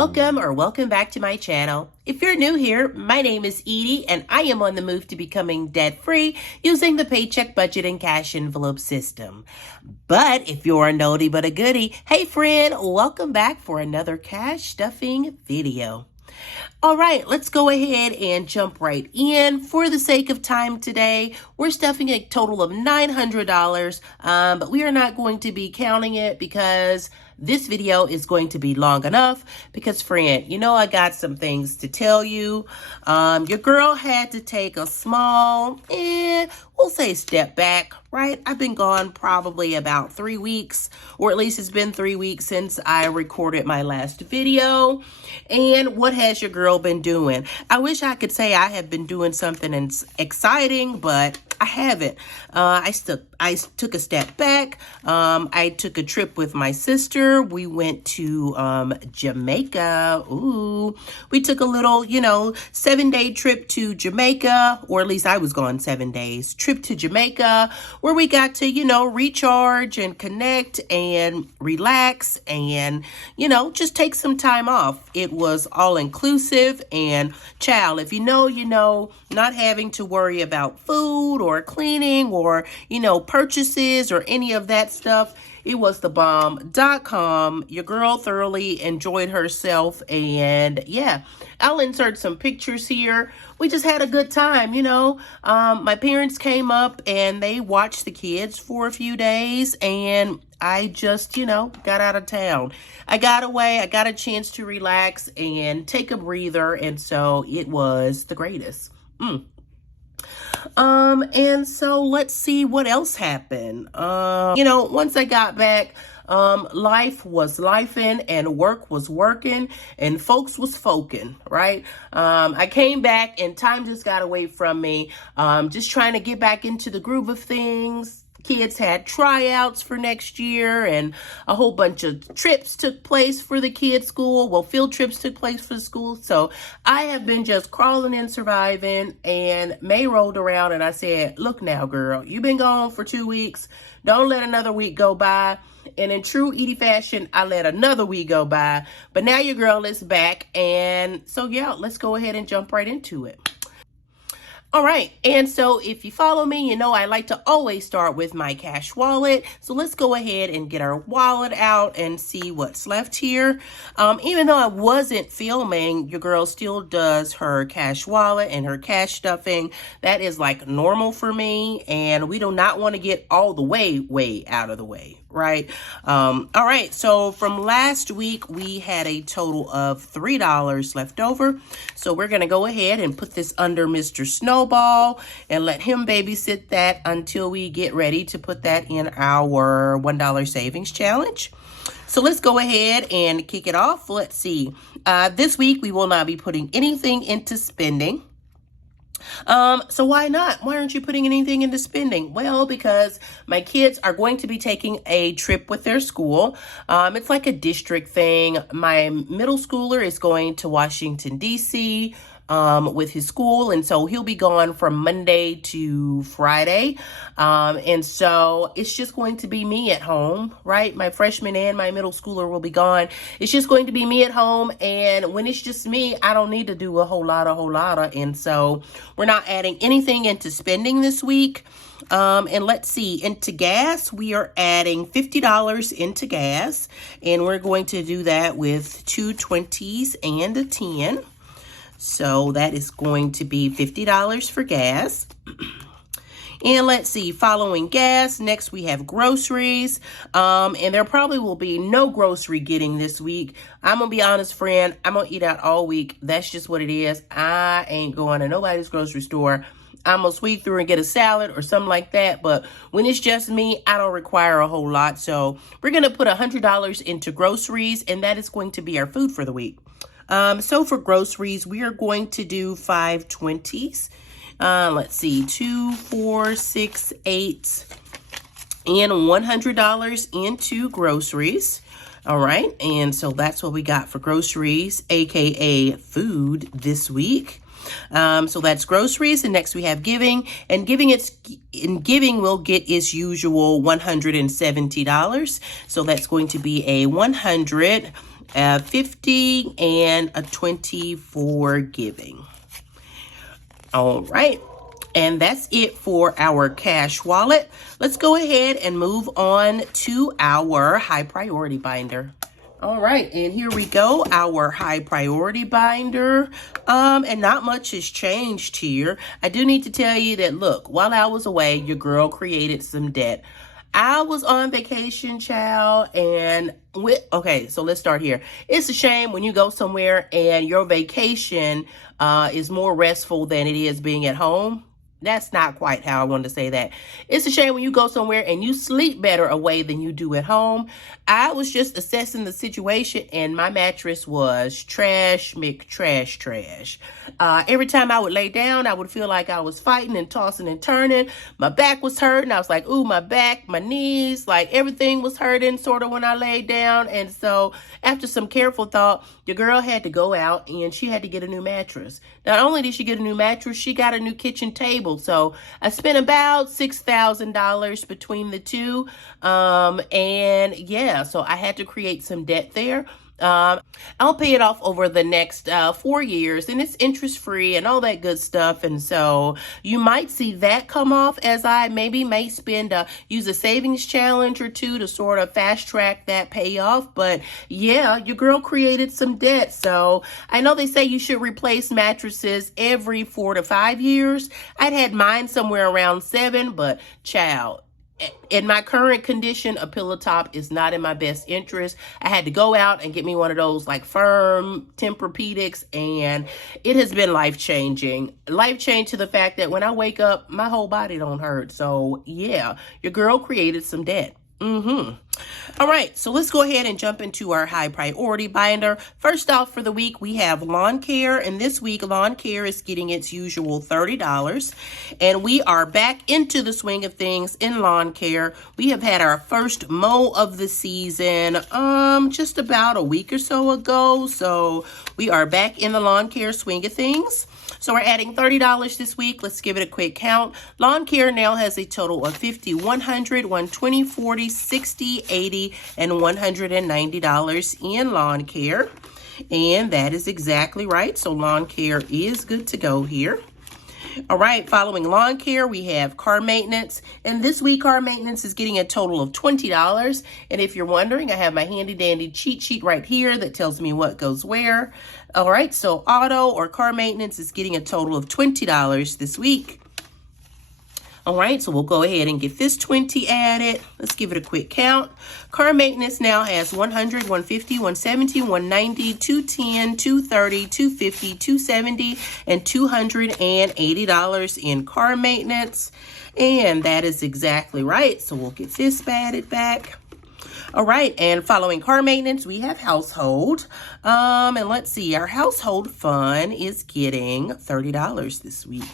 welcome back to my channel. If you're new here, my name is Edie and I am on the move to becoming debt-free using the Paycheck budget and cash envelope system. But if you're a naughty but a goodie, hey friend, welcome back for another cash stuffing video. All right, let's go ahead and jump right in. For the sake of time today, we're stuffing a total of $900, but we are not going to be counting it because this video is going to be long enough because, friend, you know I got some things to tell you. Your girl had to take a small, we'll say step back, right? I've been gone probably about 3 weeks, or at least it's been 3 weeks since I recorded my last video. And what has your girl been doing? I wish I could say I have been doing something exciting, but I haven't. I took a step back. I took a trip with my sister. We went to Jamaica. Ooh, we took a little, 7-day trip to Jamaica, or at least I was gone 7 days. Trip to Jamaica where we got to, recharge and connect and relax and, just take some time off. It was all inclusive and child, if you know, not having to worry about food or cleaning or, purchases or any of that stuff. It was the bomb.com. Your girl thoroughly enjoyed herself. And yeah, I'll insert some pictures here. We just had a good time, My parents came up and they watched the kids for a few days. And I just, got out of town. I got away. I got a chance to relax and take a breather. And so it was the greatest. And so let's see what else happened. Once I got back, life was lifing and work was working and folks was folking, right? I came back and time just got away from me. Just trying to get back into the groove of things. Kids had tryouts for next year and a whole bunch of trips took place for the kids' school. Well, field trips took place for the school. So I have been just crawling and surviving, and May rolled around and I said, look now, girl, you've been gone for 2 weeks. Don't let another week go by. And in true Edie fashion, I let another week go by. But now your girl is back. And so, yeah, let's go ahead and jump right into it. All right, and so if you follow me, I like to always start with my cash wallet. So let's go ahead and get our wallet out and see what's left here. Even though I wasn't filming, your girl still does her cash wallet and her cash stuffing. That is like normal for me, and we do not want to get all the way out of the way, right? All right, so from last week, we had a total of $3 left over. So we're going to go ahead and put this under Mr. Snowball and let him babysit that until we get ready to put that in our $1 savings challenge. So let's go ahead and kick it off. Let's see. This week, we will not be putting anything into spending. So why not? Why aren't you putting anything into spending? Well, because my kids are going to be taking a trip with their school. It's like a district thing. My middle schooler is going to Washington, D.C., with his school. And so he'll be gone from Monday to Friday. And so it's just going to be me at home, right? My freshman and my middle schooler will be gone. It's just going to be me at home. And when it's just me, I don't need to do a whole lot. And so we're not adding anything into spending this week. And let's see, into gas, we are adding $50 into gas. And we're going to do that with 2 20s and a 10. So that is going to be $50 for gas. And let's see, following gas, next we have groceries. And there probably will be no grocery getting this week. I'm going to be honest, friend, I'm going to eat out all week. That's just what it is. I ain't going to nobody's grocery store. I'm going to sweep through and get a salad or something like that. But when it's just me, I don't require a whole lot. So we're going to put $100 into groceries, and that is going to be our food for the week. So for groceries, we are going to do 5 20s. Let's see, 2, 4, 6, 8, and $100 into groceries. All right, and so that's what we got for groceries, aka food this week. So that's groceries, and next we have giving, and giving will get its usual $170. So that's going to be a 100. $50, and a $20 for giving. All right. And that's it for our cash wallet. Let's go ahead and move on to our high priority binder. All right, and here we go, our high priority binder. And not much has changed here. I do need to tell you that, look, while I was away, your girl created some debt. I was on vacation, child, and okay, so let's start here. It's a shame when you go somewhere and your vacation is more restful than it is being at home. That's not quite how I wanted to say that. It's a shame when you go somewhere and you sleep better away than you do at home. I was just assessing the situation, and my mattress was trash. Every time I would lay down, I would feel like I was fighting and tossing and turning. My back was hurting. I was like, ooh, my back, my knees, like everything was hurting sort of when I laid down. And so after some careful thought, your girl had to go out and she had to get a new mattress. Not only did she get a new mattress, she got a new kitchen table. So I spent about $6,000 between the two. And yeah, so I had to create some debt there. I'll pay it off over the next 4 years, and it's interest free and all that good stuff. And so you might see that come off as I maybe may use a savings challenge or two to sort of fast track that payoff. But yeah, your girl created some debt. So I know they say you should replace mattresses every 4 to 5 years. I'd had mine somewhere around 7, but child, in my current condition, a pillow top is not in my best interest. I had to go out and get me one of those like firm Tempur-Pedics, and it has been life-changing. Life-changing to the fact that when I wake up, my whole body don't hurt. So yeah, your girl created some debt. All right, so let's go ahead and jump into our high priority binder. First off, for the week, we have lawn care, and this week lawn care is getting its usual $30, and we are back into the swing of things in lawn care. We have had our first mow of the season just about a week or so ago, so we are back in the lawn care swing of things. So we're adding $30 this week. Let's give it a quick count. Lawn care now has a total of $50, $100, $120, $40, $60, $80, and $190 in lawn care. And that is exactly right. So lawn care is good to go here. All right, following lawn care, we have car maintenance. And this week, car maintenance is getting a total of $20. And if you're wondering, I have my handy dandy cheat sheet right here that tells me what goes where. All right, so auto or car maintenance is getting a total of $20 this week. All right, so we'll go ahead and get this 20 added. Let's give it a quick count. Car maintenance now has $100, $150, $170, $190, $210, $230, $250, $270, and $280 in car maintenance. And that is exactly right. So we'll get this added back. All right, and following car maintenance, we have household. And let's see, our household fund is getting $30 this week.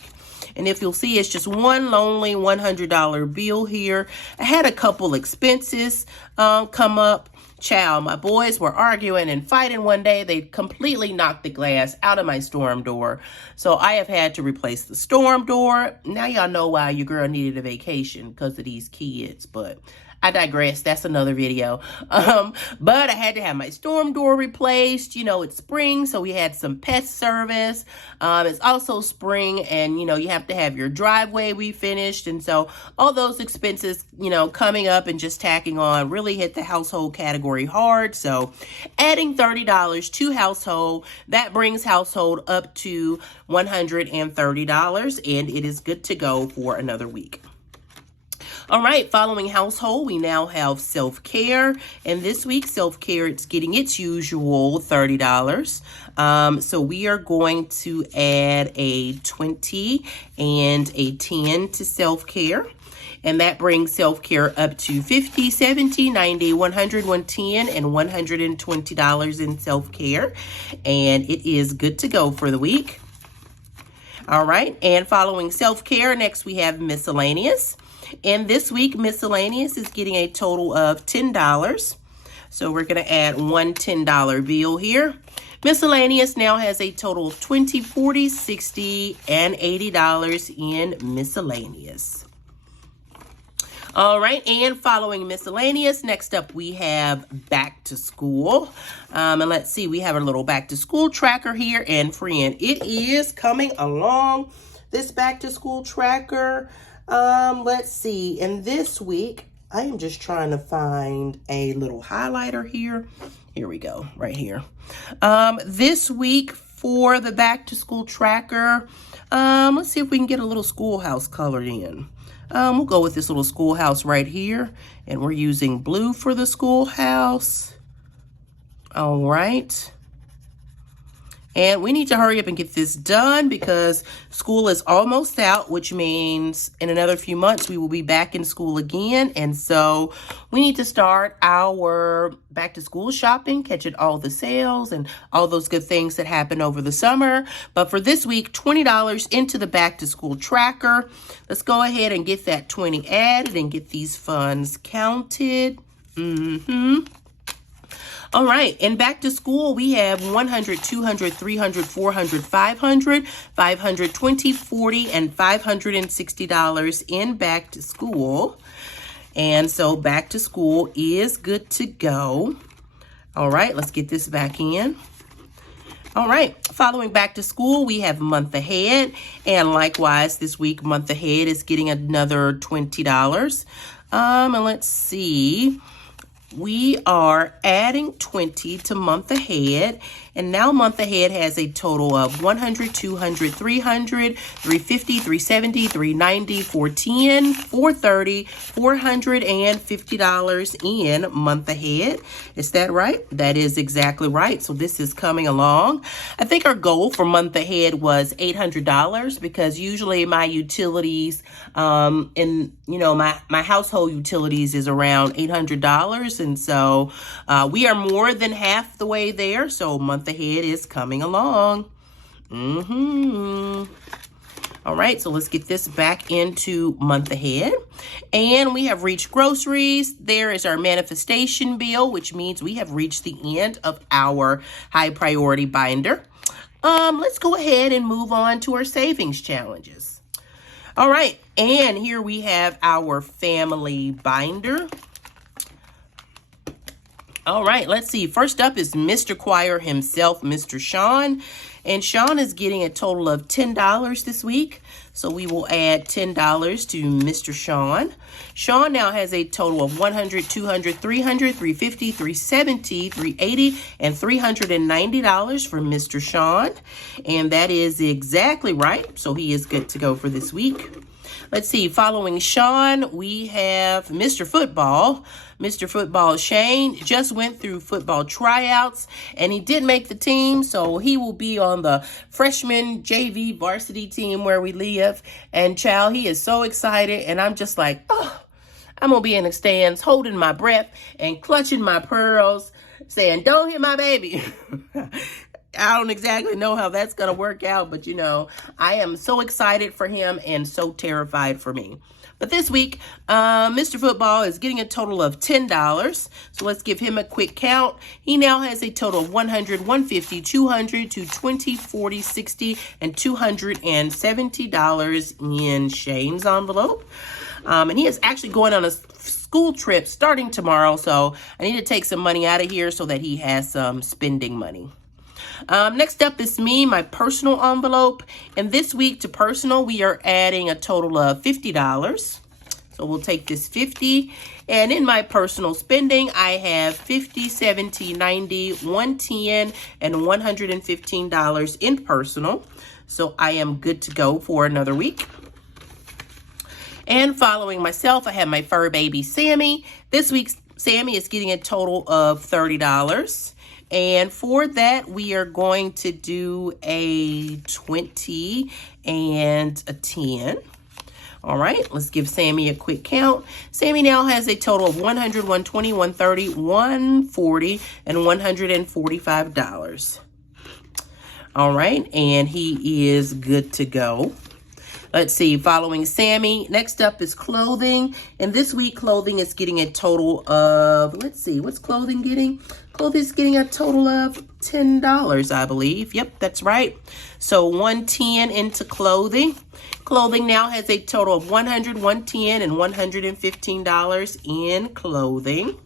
And if you'll see, it's just one lonely $100 bill here. I had a couple expenses come up. Child, my boys were arguing and fighting one day. They completely knocked the glass out of my storm door. So I have had to replace the storm door. Now y'all know why your girl needed a vacation, because of these kids. But I digress. That's another video. But I had to have my storm door replaced. You know, it's spring, so we had some pest service. It's also spring, and, you know, you have to have your driveway refinished. And so all those expenses, you know, coming up and just tacking on really hit the household category hard. So adding $30 to household, that brings household up to $130, and it is good to go for another week. All right, following household, we now have self-care. And this week, self-care, it's getting its usual $30. So we are going to add a 20 and a 10 to self-care. And that brings self-care up to $50, $70, $90, $100, $110, and $120 in self-care. And it is good to go for the week. All right, and following self-care, next we have miscellaneous. And this week, miscellaneous is getting a total of $10. So we're going to add one $10 bill here. Miscellaneous now has a total of $20, $40, $60, and $80 in miscellaneous. All right, and following miscellaneous, next up we have back to school. And let's see, we have a little back to school tracker here, and friend, it is coming along, this back to school tracker. Let's see, and this week, I am just trying to find a little highlighter here. Here we go, right here. This week for the back to school tracker, let's see if we can get a little schoolhouse colored in. We'll go with this little schoolhouse right here, and we're using blue for the schoolhouse. All right. And we need to hurry up and get this done because school is almost out, which means in another few months we will be back in school again. And so we need to start our back to school shopping, catching all the sales and all those good things that happen over the summer. But for this week, $20 into the back to school tracker. Let's go ahead and get that 20 added and get these funds counted. All right, and back to school, we have $100, $200, $300, $400, $500, $500, $20, $40, and $560 in back to school. And so back to school is good to go. All right, let's get this back in. All right, following back to school, we have month ahead. And likewise, this week, month ahead is getting another $20. And let's see. We are adding 20 to month ahead, and now month ahead has a total of 100, 200, 300, 350, 370, 390, 410, 430, $450 in month ahead. Is that right? That is exactly right. So this is coming along. I think our goal for month ahead was $800 because usually my utilities and my household utilities is around $800. And so we are more than half the way there. So month ahead is coming along. All right, so let's get this back into month ahead. And we have reached groceries. There is our manifestation bill, which means we have reached the end of our high priority binder. Let's go ahead and move on to our savings challenges. All right, and here we have our family binder. All right, let's see. First up is Mr. Choir himself, Mr. Sean. And Sean is getting a total of $10 this week. So we will add $10 to Mr. Sean. Sean now has a total of $100, $200, $300, $350, $370, $380, and $390 for Mr. Sean. And that is exactly right. So he is good to go for this week. Let's see, following Sean, we have Mr. Football. Mr. Football Shane just went through football tryouts, and he did make the team, so he will be on the freshman JV varsity team where we live. And child, he is so excited, and I'm just like, oh, I'm going to be in the stands holding my breath and clutching my pearls, saying, don't hit my baby. I don't exactly know how that's going to work out, but I am so excited for him and so terrified for me. But this week, Mr. Football is getting a total of $10. So let's give him a quick count. He now has a total of $100, $150, $200, $220, $40, $60, and $270 in Shane's envelope. And he is actually going on a school trip starting tomorrow. So I need to take some money out of here so that he has some spending money. Next up is me, my personal envelope. And this week to personal, we are adding a total of $50. So we'll take this 50. And in my personal spending, I have $50, $70, $90, $110, and $115 in personal. So I am good to go for another week. And following myself, I have my fur baby, Sammy. This week, Sammy is getting a total of $30. And for that, we are going to do a 20 and a 10. All right, let's give Sammy a quick count. Sammy now has a total of $100, $120, $130, $140, and $145. All right, and he is good to go. Let's see, following Sammy, next up is clothing. And this week, clothing is getting a total of, let's see, what's clothing getting? Clothing's getting a total of $10, I believe. Yep, that's right. So $110 into clothing. Clothing now has a total of $100, $110, and $115 in clothing.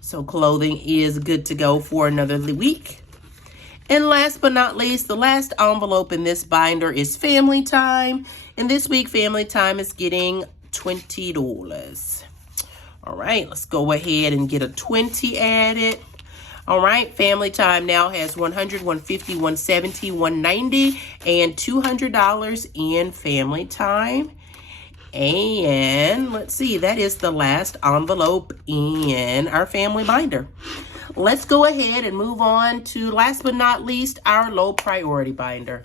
So clothing is good to go for another week. And last but not least, the last envelope in this binder is Family Time. And this week, Family Time is getting $20. All right, let's go ahead and get a 20 added. All right, Family Time now has $100, $150, $170, $190, and $200 in Family Time. And let's see, that is the last envelope in our family binder. Let's go ahead and move on to, last but not least, our low priority binder.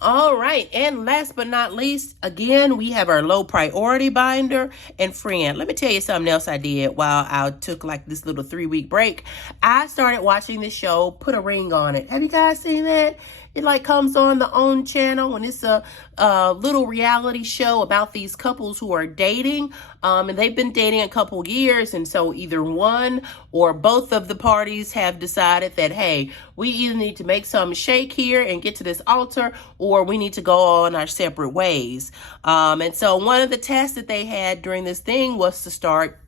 All right, and last but not least, again, we have our low priority binder. And friend, let me tell you something else I did while I took like this little 3-week break. I started watching the show, Put a Ring on It. Have you guys seen that? It like comes on the OWN channel, and it's a little reality show about these couples who are dating. And they've been dating a couple years. And so either one or both of the parties have decided that, hey, we either need to make some shake here and get to this altar, or we need to go on our separate ways. And so one of the tests that they had during this thing was to start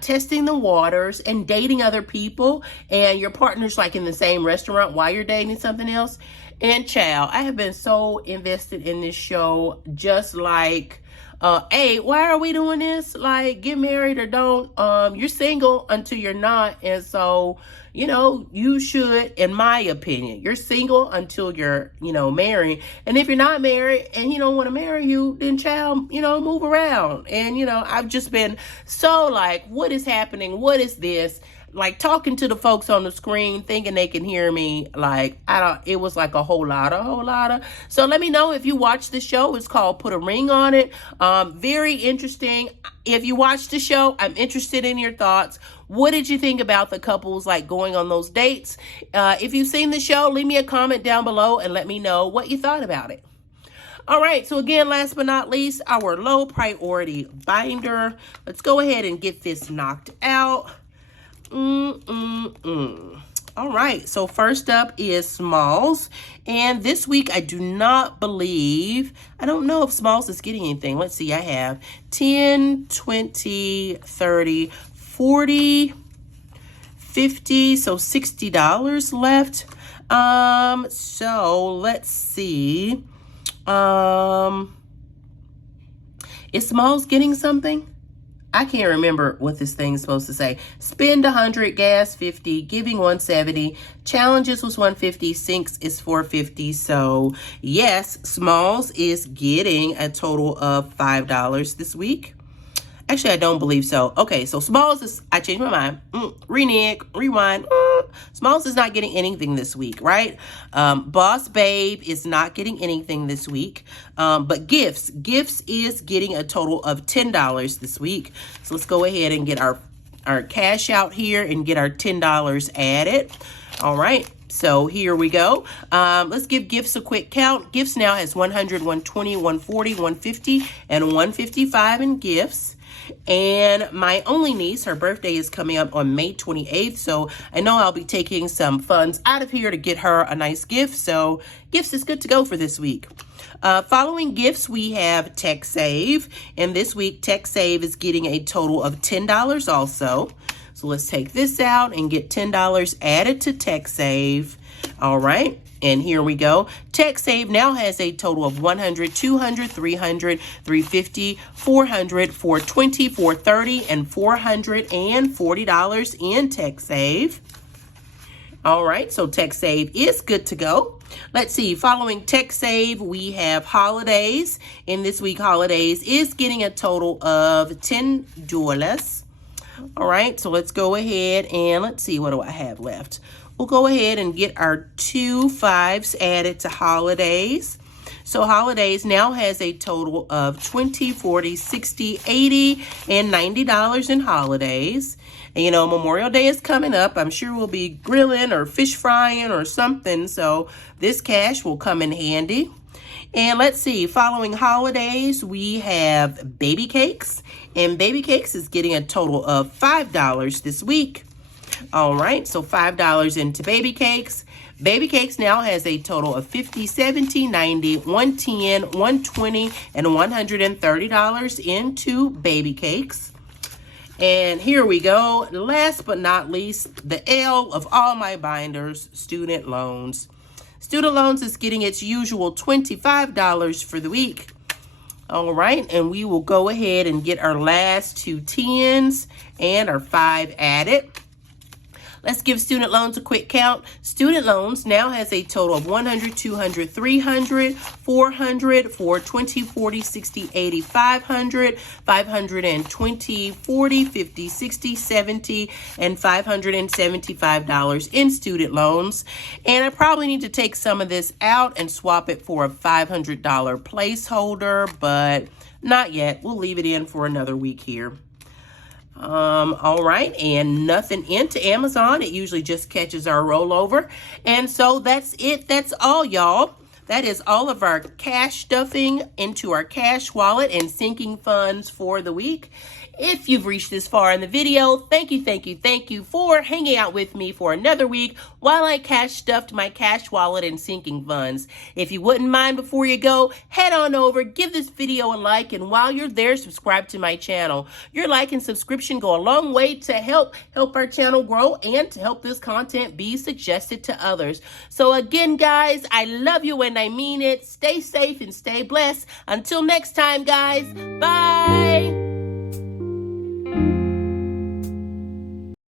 testing the waters and dating other people, and your partner's like in the same restaurant while you're dating something else. And child, I have been so invested in this show, just like, hey, why are we doing this? Like, get married or don't. You're single until you're not. And so, you should, in my opinion, you're single until you're, married. And if you're not married and he don't want to marry you, then child, move around. And, I've just been so like, what is happening? What is this? Like talking to the folks on the screen, thinking they can hear me. Like, it was like a whole lot of. So let me know if you watch the show. It's called Put a Ring on It. Very interesting. If you watch the show, I'm interested in your thoughts. What did you think about the couples like going on those dates? If you've seen the show, leave me a comment down below and let me know what you thought about it. All right, so again, last but not least, our low priority binder. Let's go ahead and get this knocked out. All right, so first up is Smalls. And this week, I don't know if Smalls is getting anything. Let's see, I have 10, 20, 30, 40, 50, so $60 left. So let's see. Is Smalls getting something? I can't remember what this thing's supposed to say. Spend 100, gas 50, giving 170, challenges was 150, sinks is 450. So yes, Smalls is getting a total of $5 this week. Actually, I don't believe so. Okay, so Smalls is, I changed my mind. Renege, rewind. Smalls is not getting anything this week, right? Boss Babe is not getting anything this week. But Gifts is getting a total of $10 this week. So let's go ahead and get our cash out here and get our $10 added. All right. So here we go. Let's give Gifts a quick count. Gifts now has 100, 120, 140, 150, and 155 in Gifts. And my only niece, her birthday is coming up on May 28th. So I know I'll be taking some funds out of here to get her a nice gift. So Gifts is good to go for this week. Following Gifts, we have TechSave. And this week, TechSave is getting a total of $10 also. So let's take this out and get $10 added to TechSave. All right. And here we go. TechSave now has a total of 100, 200, 300, 350, 400, 420, 430, and $440 in TechSave. All right, so TechSave is good to go. Let's see, following TechSave, we have Holidays. And this week, Holidays is getting a total of $10. All right, so let's go ahead and let's see, what do I have left? We'll go ahead and get our 2 5s added to Holidays. So Holidays now has a total of 20, 40, 60, 80, and $90 in Holidays. And, Memorial Day is coming up. I'm sure we'll be grilling or fish frying or something. So this cash will come in handy. And let's see, following Holidays, we have Baby Cakes. And Baby Cakes is getting a total of $5 this week. All right, so $5 into Baby Cakes. Baby Cakes now has a total of $50, $70, $90, $110, $120, and $130 into Baby Cakes. And here we go. Last but not least, the L of all my binders, student loans. Student loans is getting its usual $25 for the week. All right, and we will go ahead and get our last two 10s and our 5 added. Let's give student loans a quick count. Student loans now has a total of 100, 200, 300, 400, 420, 40, 60, 80, 500, 520, 40, 50, 60, 70, and $575 in student loans. And I probably need to take some of this out and swap it for a $500 placeholder, but not yet. We'll leave it in for another week here. All right, and nothing into Amazon. It usually just catches our rollover. And so that's it. That's all, y'all. That is all of our cash stuffing into our cash wallet and sinking funds for the week. If you've reached this far in the video, thank you for hanging out with me for another week while I cash stuffed my cash wallet and sinking funds. If you wouldn't mind, before you go, head on over, give this video a like, and while you're there, subscribe to my channel. Your like and subscription go a long way to help our channel grow and to help this content be suggested to others. So again, guys, I love you and I mean it. Stay safe and stay blessed. Until next time, guys. Bye.